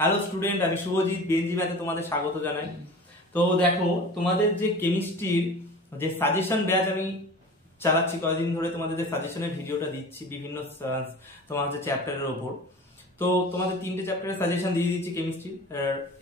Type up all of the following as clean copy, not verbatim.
Hello student, আমি Subhajit BNG ম্যাথে তোমাদের স্বাগত জানাই। তো দেখো, তোমাদের যে কেমিস্ট্রির যে সাজেশন ব্যাচ আমি চালাচ্ছি কয়েকদিন ধরে, তোমাদের যে সাজেশনের ভিডিওটা দিচ্ছি বিভিন্ন তোমার হচ্ছে চ্যাপ্টারের ওপর। তো তোমাদের 3টে চ্যাপ্টারের সাজেশন দিয়ে দিচ্ছি কেমিস্ট্রি।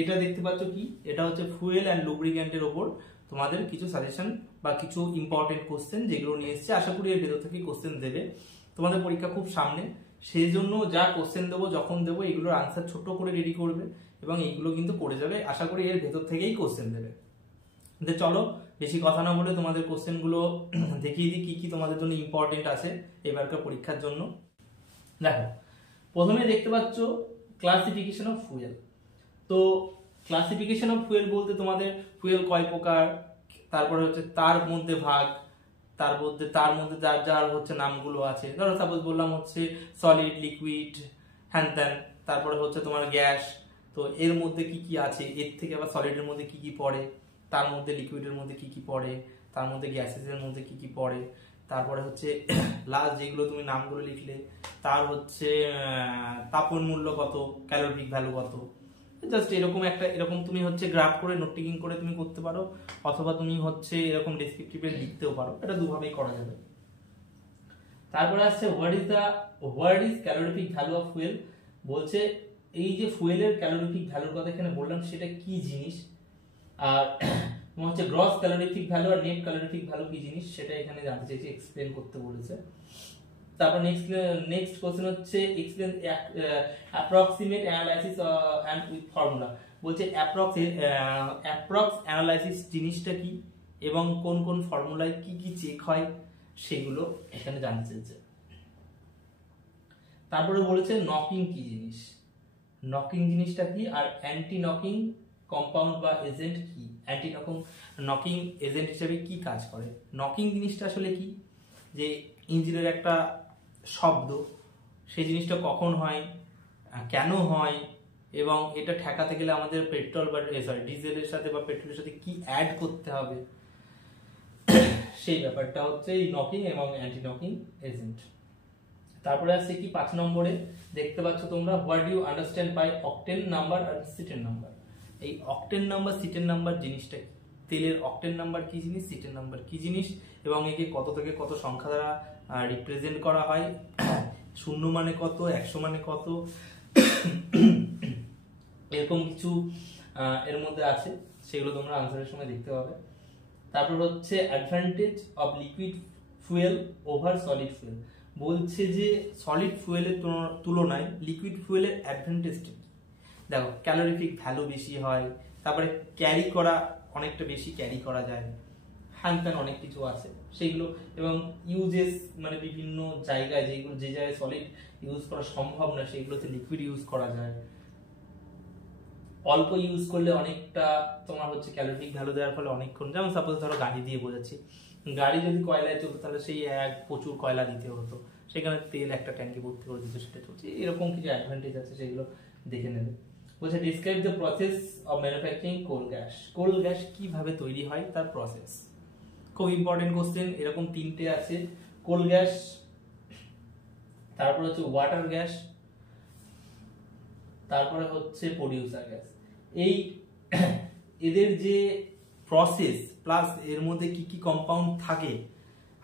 এটা দেখতে পাচ্ছ কি, এটা হচ্ছে ফুয়েল অ্যান্ড লুব্রিক্যান্টের ওপর তোমাদের কিছু সাজেশন বা কিছু ইম্পর্টেন্ট কোশ্চেন যেগুলো নিয়ে এসছে। আশা করি এর ভেতর থেকে কোশ্চেন দেবে, তোমাদের পরীক্ষা খুব সামনে, সেই জন্য যা কোশ্চেন দেবো যখন দেবো এগুলোর আনসার ছোট করে রেডি করবে এবং এইগুলো কিন্তু করে যাবে। আশা করি এর ভেতর থেকেই কোশ্চেন দেবে। চলো বেশি কথা না বলে তোমাদের কোশ্চেনগুলো দেখিয়ে দিই কি কি তোমাদের জন্য ইম্পর্টেন্ট আছে এবারকার পরীক্ষার জন্য। দেখো, প্রথমে দেখতে পাচ্ছ ক্লাসিফিকেশন অফ ফুয়েল। তো ক্লাসিফিকেশন অফ ফুয়েল বলতে তোমাদের ফুয়েল কয় প্রকার, তারপরে হচ্ছে তার মধ্যে ভাগ, তার মধ্যে যার যার হচ্ছে নামগুলো আছে। ধরো সাপোজ বললাম হচ্ছে সলিড, লিকুইড, হ্যান ত্যান, তারপরে হচ্ছে তোমার গ্যাস। তো এর মধ্যে কি কি আছে, এর থেকে আবার সলিডের মধ্যে কি কি পড়ে, তার মধ্যে লিকুইডের মধ্যে কি কি পড়ে, তার মধ্যে গ্যাসেসের মধ্যে কি কি পড়ে, তারপরে হচ্ছে লাস্ট যেগুলো তুমি নামগুলো লিখলে তার হচ্ছে তাপন মূল্য কত, ক্যালোরিফিক ভ্যালু কত। জাস্ট এরকম তুমি হচ্ছে গ্রাফ করে নোট টেকিং করে তুমি করতে পারো, অথবা তুমি হচ্ছে এরকম ডেসক্রিপটিভে লিখতেও পারো, এটা দুভাবেই করা যাবে। তারপরে আসছে what is calorific value of fuel. বলছে এই যে ফুয়েলের ক্যালোরিফিক ভ্যালুর কথা এখানে বললাম সেটা কি জিনিস, আর তোমার হচ্ছে গ্রস ক্যালোরিফিক ভ্যালু আর নেট ক্যালোরিফিক ভ্যালু কি জিনিস সেটা এখানে জানতে চাইছি, এক্সপ্লেন করতে বলেছে। তারপর নেক্সট কোশ্চেন হচ্ছে explain approximate analysis and with formula. বলছে অ্যাপ্রক্স অ্যানালাইসিস জিনিসটা কি এবং কোন কোন ফর্মুলায় কি কি চেক হয় সেগুলো এখানে জানতে চাইছে। তারপরে বলেছে নকিং কি জিনিস, নকিং জিনিসটা কি, আর অ্যান্টি নকিং কম্পাউন্ড বা এজেন্ট কি, অ্যান্টি নকিং এজেন্ট হিসেবে কি কাজ করে। নকিং জিনিসটা আসলে কি, যে ইঞ্জিনের একটা শব্দ, সেই জিনিসটা কখন হয়, কেন হয়, এবং এটা ঠেকাতে গেলে আমাদের পেট্রোল বা ডিজেলের সাথে বা পেট্রোলের সাথে কি অ্যাড করতে হবে, সেই ব্যাপারটা হচ্ছে এই নকিং এবং অ্যান্টি নকিং এজেন্ট। তারপরে আসছে কি 5 নম্বরে দেখতে পাচ্ছ তোমরা, what do you understand by octane number আর সিটেন নাম্বার। এই অকটেন নাম্বার সিটেন নাম্বার জিনিসটা কি, তেলের অকটেন নাম্বার কি জিনিস, সিটেন নাম্বার কি জিনিস, এবং একে কত থেকে কত সংখ্যা দ্বারা রিপ্রেজেন্ট করা হয়, 0 মানে কত, 100 মানে কত, এরকম কিছু এর মধ্যে আছে, সেগুলো তোমরা আনসারের সময় দেখতে পাবে। তারপর হচ্ছে advantage of liquid fuel over solid fuel. বলছে যে সলিড ফুয়েলের তুলনায় লিকুইড ফুয়েলের অ্যাডভান্টেজটা কি। দেখো, ক্যালোরিফিক ভ্যালু বেশি হয়, তারপরে ক্যারি করা অনেকটা বেশি ক্যারি করা যায়, হ্যান ত্যান অনেক কিছু আছে সেইগুলো, এবং ইউজেস মানে বিভিন্ন জায়গায় যেগুলো যে জায়গায় সলিড ইউজ করা সম্ভব না সেগুলোতে লিকুইড ইউজ করা যায়। অল্প ইউজ করলে অনেকটা তোমার হচ্ছে ক্যালোরিফিক ভ্যালু দেওয়ার ফলে অনেকক্ষণ, যেমন সাপোজ ধরো গাড়ি দিয়ে বোঝাচ্ছি, গাড়ি যদি কয়লায় চলতো তাহলে সেই প্রচুর কয়লা দিতে হতো, সেখানে তেল একটা ট্যাঙ্কি ভর্তি করে দিতে সেটা চলছে। এরকম কিছু অ্যাডভান্টেজ আছে, সেগুলো দেখে নেবে। বলছে describe the process of manufacturing coal gas. Coal gas কিভাবে তৈরি হয় তার প্রসেস, খুব ইম্পর্টেন্ট কোশ্চেন। এরকম 3টে আছে, কোল গ্যাস, তারপরে হচ্ছে ওয়াটার গ্যাস, তারপরে হচ্ছে প্রডিউসার গ্যাস। এই এদের যে প্রসেস প্লাস এর মধ্যে কি কি কম্পাউন্ড থাকে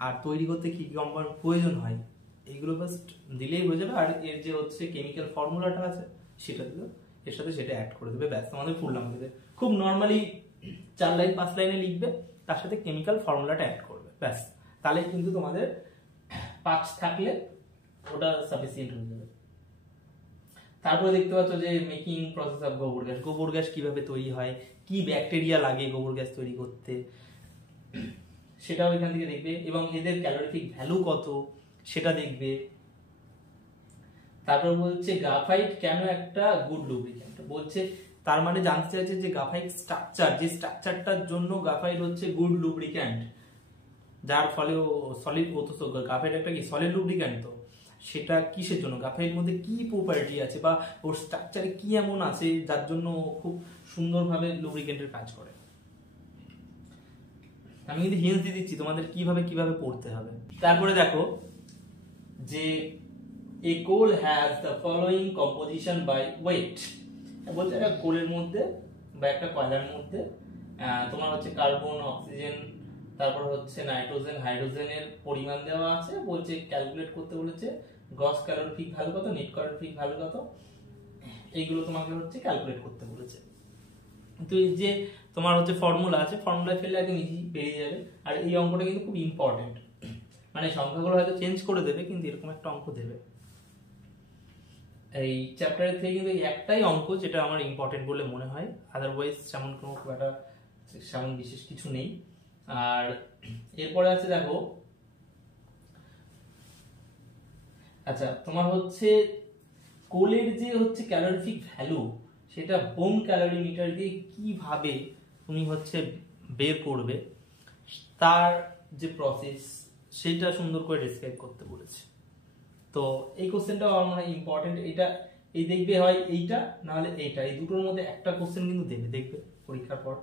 আর তৈরি করতে কি কি কম্পাউন্ড প্রয়োজন হয়, এইগুলো জাস্ট দিলেই হয়ে যাবে। আর এর যে হচ্ছে কেমিক্যাল ফর্মুলাটা আছে সেটা দিলে এর সাথে সেটা অ্যাড করে দেবে, ব্যাস আমাদের ফুল নাম দেবে। খুব নর্মালি 4 লাইন 5 লাইনে লিখবে, তার সাথে কেমিক্যাল ফর্মুলাটা অ্যাড করবে, ব্যাস। তাহলে কিন্তু তোমাদের 5 থাকলে ওটা সাফিসিয়েন্ট হয়ে যাবে। তারপরে দেখতে পাচ্ছ যে মেকিং প্রসেস অফ গোবর গ্যাস। গোবর গ্যাস কিভাবে তৈরি হয়, কি ব্যাকটেরিয়া লাগে গোবর গ্যাস তৈরি করতে, সেটাও এখান থেকে দেখবে, এবং এদের ক্যালোরিফিক ভ্যালু কত সেটা দেখবে। তারপর বলছে গ্রাফাইট কেন একটা গুড লুব্রিক্যান্ট। বলছে তার মানে জানতে চাইছে যে গ্রাফাইট স্ট্রাকচার, যে স্ট্রাকচারটার জন্য গ্রাফাইট হচ্ছে গুড লুব্রিক্যান্ট, যার ফলে সলিড গ্রাফাইট একটা কি সলিড লুব্রিক্যান্ট, তো সেটা কিসের জন্য, গ্রাফাইটের মধ্যে কি প্রপার্টি আছে বা ওর স্ট্রাকচারে কি এমন আছে যার জন্য খুব সুন্দরভাবে লুব্রিক্যান্টের কাজ করে। আমি কিন্তু হিন্টস দিয়ে দিচ্ছি তোমাদের কিভাবে পড়তে হবে। তারপরে দেখো যে a coal has the following composition by weight, বলছে একটা কোলের মধ্যে বা একটা কয়লার মধ্যে তোমার হচ্ছে কার্বন, অক্সিজেন, তারপর হচ্ছে নাইট্রোজেন, হাইড্রোজেনের পরিমাণ দেওয়া আছে, বলছে ক্যালকুলেট করতে বলেছে গ্রস ক্যালোরিফিক ভ্যালু কত, নেট ক্যালোরিফিক ভ্যালু কত, এইগুলো তোমাকে হচ্ছে ক্যালকুলেট করতে বলেছে। তো এই যে তোমার হচ্ছে ফর্মুলা আছে, ফর্মুলা ফেললে একদম ইজি বেরিয়ে যাবে। আর এই অঙ্কটা কিন্তু খুব ইম্পর্টেন্ট, মানে সংখ্যাগুলো হয়তো চেঞ্জ করে দেবে কিন্তু এরকম একটা অঙ্ক দেবে। এই চ্যাপ্টারের থেকে কিন্তু একটাই অঙ্ক যেটা আমার ইম্পর্টেন্ট বলে মনে হয়, আদারওয়াইজ তেমন কোনো খুব একটা তেমন বিশেষ কিছু নেই। আর এরপরে আছে দেখো, আচ্ছা তোমার হচ্ছে কোলের যে হচ্ছে ক্যালোরিফিক ভ্যালু, সেটা বোম ক্যালোরিমিটার দিয়ে কিভাবে তুমি হচ্ছে বের করবে, তার যে প্রসেস সেটা সুন্দর করে ডিসক্রাইব করতে বলেছে। তো এই কোশ্চেনটাও আমার মনে হয় ইম্পর্টেন্ট। এটা এই দেখবে হয় এইটা না হলে এইটা, এই দুটোর মধ্যে একটা কোশ্চেন কিন্তু দেবে, দেখবে পরীক্ষার পর।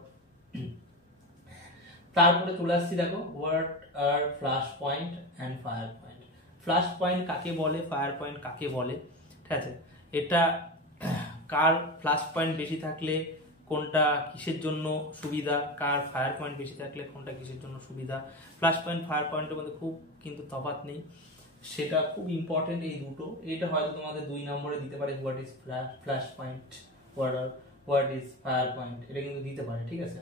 তারপরে চলে আসছি দেখো, what are flash point and fire point. Flash point কাকে বলে, ফায়ার পয়েন্ট কাকে বলে, ঠিক আছে, এটা কার ফ্ল্যাশ পয়েন্ট বেশি থাকলে কোনটা কিসের জন্য সুবিধা, কার ফায়ার পয়েন্ট বেশি থাকলে কোনটা কিসের জন্য সুবিধা। ফ্ল্যাশ পয়েন্ট ফায়ার পয়েন্টের মধ্যে খুব কিন্তু তফাৎ নেই, সেটা খুব ইম্পর্টেন্ট এই দুটো। এটা হয়তো তোমাদের 2 নম্বরে দিতে পারে, what is flash point, what is fire point, এটা কিন্তু দিতে পারে, ঠিক আছে।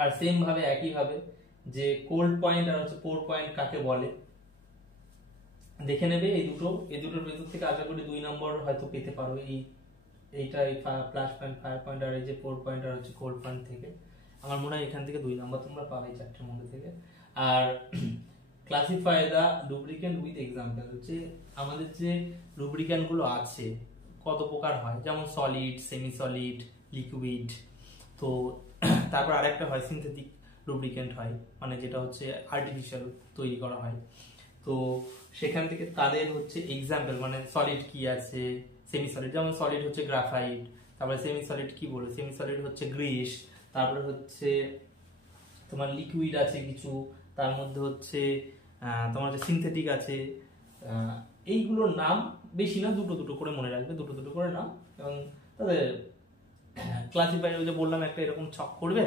আর সেম ভাবে একই ভাবে যে কোল্ড পয়েন্ট আর হচ্ছে পোর পয়েন্ট কাকে বলে দেখে নেবে। এই দুটোর ভেতর থেকে আশা করি 2 নম্বর হয়তো পেতে পারো, এইটা এই ফ্ল্যাশ পয়েন্ট, ফায়ার পয়েন্ট আর এই যে পোর পয়েন্ট আর হচ্ছে কোল্ড পয়েন্ট থেকে। আমার মনে হয় এখান থেকে 2 নম্বর তোমরা পাবে এই চারটির মধ্যে থেকে। আর classify the lubricant with example, হচ্ছে আমাদের যে লুব্রিক্যান্ট গুলো আছে কত প্রকার হয়, যেমন সলিড, সেমি সলিড, লিকুইড। তো তারপর আরেকটা হয় সিনথেটিক লুব্রিক্যান্ট হয়, মানে যেটা হচ্ছে আর্টিফিশিয়াল তৈরি করা হয়। তো সেখান থেকে তাদের হচ্ছে এক্সাম্পল, মানে সলিড কি আছে, সেমি সলিড, যেমন সলিড হচ্ছে গ্রাফাইট, তারপরে সেমি সলিড কি বলে, সেমি সলিড হচ্ছে গ্রিস, তারপরে হচ্ছে তোমার লিকুইড আছে কিছু, তার মধ্যে হচ্ছে তোমার যে সিনথেটিক আছে। এইগুলোর নাম বেশি না, দুটো দুটো করে মনে রাখবে, দুটো দুটো করে নাম। এবং তাদের ক্লাসিফাই যে বললাম একটা এরকম ছক করবে,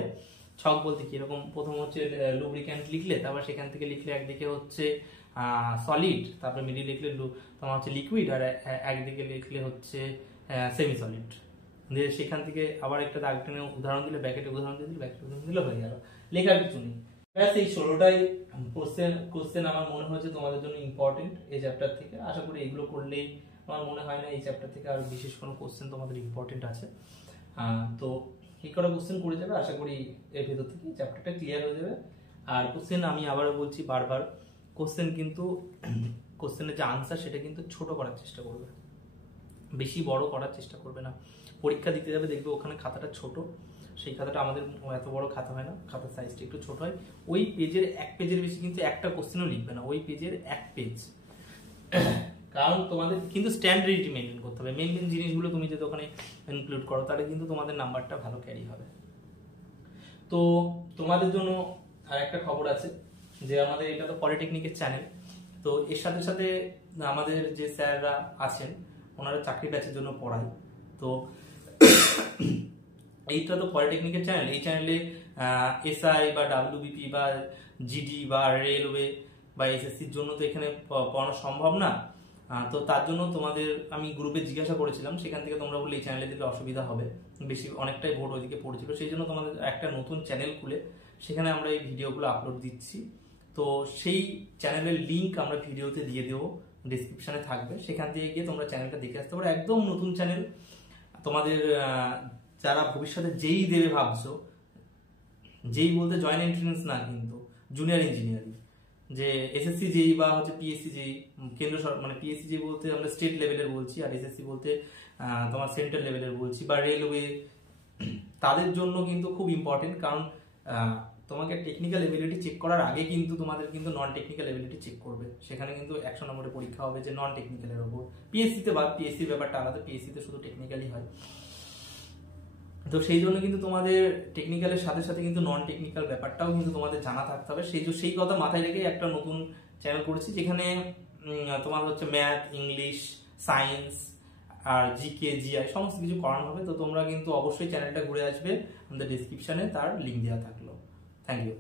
ছক বলতে কি, এরকম প্রথম হচ্ছে লুব্রিক্যান্ট লিখলে, তারপর সেখান থেকে লিখলে একদিকে হচ্ছে সলিড, তারপর মিডিল লিখলে তোমার হচ্ছে লিকুইড, আর একদিকে লিখলে হচ্ছে সেমি সলিড। দিয়ে সেখান থেকে আবার একটা দাগ টেনে উদাহরণ দিলে, ব্যাকেটে উদাহরণ দিলে, ব্যাকেটে উদাহরণ দিলে হয়ে গেল, লেখার কিছু নেই। ব্যাস এই 16টাই কোশ্চেন আমার মনে হচ্ছে তোমাদের জন্য ইম্পর্টেন্ট এই চ্যাপ্টার থেকে। আশা করি এগুলো করলেই, আমার মনে হয় না এই চ্যাপ্টার থেকে আর বিশেষ কোনো কোশ্চেন তোমাদের ইম্পর্টেন্ট আছে। তো এই কটা কোশ্চেন করে যাবে, আশা করি এর ভেতর থেকে চ্যাপ্টারটা ক্লিয়ার হয়ে যাবে। আর কোশ্চেন আমি আবারও বলছি বারবার, কোশ্চেন কিন্তু কোশ্চেনের যে আনসার সেটা কিন্তু ছোট করার চেষ্টা করবে, বেশি বড় করার চেষ্টা করবে না। পরীক্ষা দিতে যাবে দেখবে ওখানে খাতাটা ছোট, সেই খাতাটা আমাদের এত বড় খাতা হয় না, খাতার সাইজটা একটু ছোট হয়। ওই পেজের 1 পেজের বেশি কিন্তু একটা কোশ্চেনও লিখবে না, ওই পেজের 1 পেজ। কারণ তোমাদের কিন্তু স্ট্যান্ডার্ডিটি মেনটেন করতে হবে, মেন মেন জিনিসগুলো তুমি যদি ওখানে ইনক্লুড করো তাহলে কিন্তু তোমাদের নাম্বারটা ভালো ক্যারি হবে। তো তোমাদের জন্য আর একটা খবর আছে যে আমাদের এটা তো পলিটেকনিকের চ্যানেল, তো এর সাথে সাথে আমাদের যে স্যাররা আছেন ওনারা চাকরি ব্যাচের জন্য পড়ায়। তো এইটা তো পলিটেকনিকের চ্যানেল, এই চ্যানেলে এসআই বা ডাব্লিউবিপি বা জিডি বা রেলওয়ে বা এসএসসির জন্য তো এখানে পড়ানো সম্ভব না। তো তার জন্য তোমাদের আমি গ্রুপে জিজ্ঞাসা করেছিলাম, সেখান থেকে তোমরা বললে এই চ্যানেলে দিলে অসুবিধা হবে, বেশি অনেকটাই ভোট ওইদিকে পড়েছিল, সেই জন্য তোমাদের একটা নতুন চ্যানেল খুলে সেখানে আমরা এই ভিডিওগুলো আপলোড দিচ্ছি। তো সেই চ্যানেলের লিঙ্ক আমরা ভিডিওতে দিয়ে দেবো, ডিসক্রিপশনে থাকবে, সেখান থেকে গিয়ে তোমরা চ্যানেলটা দেখে আসতে পারো। একদম নতুন চ্যানেল, তোমাদের যারা ভবিষ্যতে যেই দেবে ভাবছো, যেই বলতে জয়েন্ট এন্ট্রান্স না, কিন্তু জুনিয়র ইঞ্জিনিয়ারিং, যে এসএসসি যেই বা হচ্ছে পিএসসি যেই, কেন্দ্র সরকার, মানে পিএসসি যেই বলতে আমরা স্টেট লেভেলের বলছি, আর এসএসসি বলতে তোমার সেন্ট্রাল লেভেলের বলছি, বা রেলওয়ে, তাদের জন্য কিন্তু খুব ইম্পর্টেন্ট। কারণ তোমাকে টেকনিক্যাল এবিলিটি চেক করার আগে কিন্তু তোমাদের কিন্তু নন টেকনিক্যাল এবিলিটি চেক করবে, সেখানে কিন্তু 100 নম্বরের পরীক্ষা হবে যে নন টেকনিক্যালের উপর। পিএসসিতে বাদ, পিএসসির ব্যাপারটা আলাদা, পিএসসিতে শুধু টেকনিক্যালি হয়। তো সেই জন্য কিন্তু তোমাদের টেকনিক্যালের সাথে সাথে কিন্তু নন টেকনিক্যাল ব্যাপারটাও কিন্তু তোমাদের জানা থাকতে হবে। সেই কথা মাথায় রেখে একটা নতুন চ্যানেল করেছি, যেখানে তোমার হচ্ছে ম্যাথ, ইংলিশ, সায়েন্স, আর জিকে জিআই সমস্ত কিছু করানো হবে। তো তোমরা কিন্তু অবশ্যই চ্যানেলটা ঘুরে আসবে, আমাদের ডিসক্রিপশনে তার লিঙ্ক দেওয়া থাকলো। Thank you.